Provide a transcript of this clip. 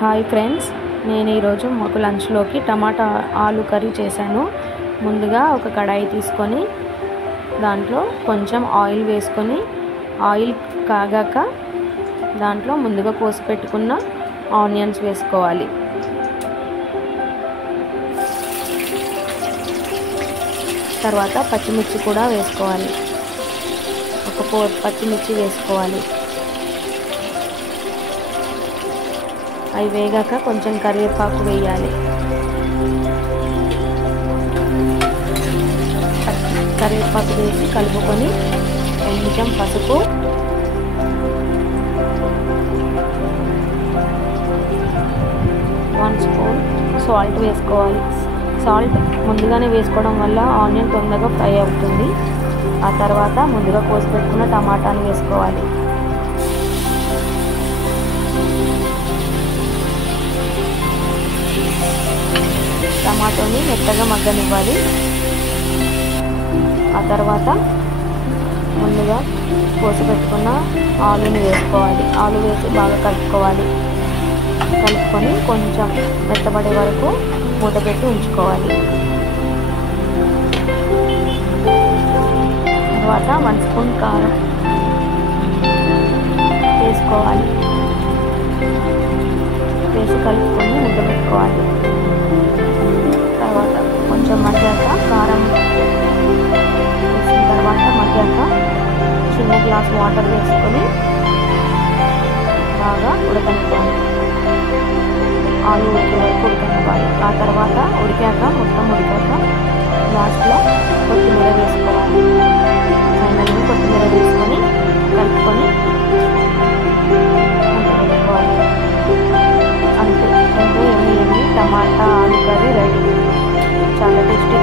Hi friends, నేను ఈరోజు మాకు లంచ్లోకి టమాటా ఆలు కర్రీ చేశాను. ముందుగా ఒక కడాయి తీసుకొని దాంట్లో కొంచెం ఆయిల్ వేసుకొని ఆయిల్ కాగాక దాంట్లో ముందుగా కోసి పెట్టుకున్న ఆనియన్స్ వేసుకోవాలి. తర్వాత పచ్చిమిర్చి కూడా వేసుకోవాలి. ఒక 4 పచ్చిమిర్చి వేసుకోవాలి. అవి వేగాక కొంచెం కరివేపాకు వేయాలి. కరివేపాకు వేసి కలుపుకొని కొంచెం పసుపు, 1 స్పూన్ సాల్ట్ వేసుకోవాలి. సాల్ట్ ముందుగానే వేసుకోవడం వల్ల ఆనియన్ తొందరగా ఫ్రై అవుతుంది. ఆ తర్వాత ముందుగా కోసి పెట్టుకున్న టమాటాను వేసుకోవాలి. టమాటోని మెత్తగా మగ్గనివ్వాలి. ఆ తర్వాత ముందుగా కోసి పెట్టుకున్న ఆలుని వేసుకోవాలి. ఆలు వేసి బాగా కలుపుకోవాలి. కలుపుకొని కొంచెం మెత్తబడే వరకు మూత పెట్టి ఉంచుకోవాలి. తర్వాత 1 స్పూన్ కారం వేసుకోవాలి. వేసి కలుపుకొని ముద్ద పెట్టుకోవాలి. తర్వాత కొంచెం మగ్గాక కారం వేసిన తర్వాత మగ్గాక చిన్న గ్లాస్ వాటర్ వేసుకొని బాగా ఉడకనివ్వాలి. ఆలు ఉడికే వరకు ఉడకనివ్వాలి. ఆ తర్వాత మొత్తం ఉడికాక లాస్ట్లో కొత్తిమీర వేసుకోవాలి. ఫైనల్గా కొత్తిమీర వేసుకొని కలుపుకొని పెట్టుకోవాలి. అంతే, ఎంతో ఎమ్మి టమాటా ఆలు కర్రీ రెడీ. చాలా టేస్టీ.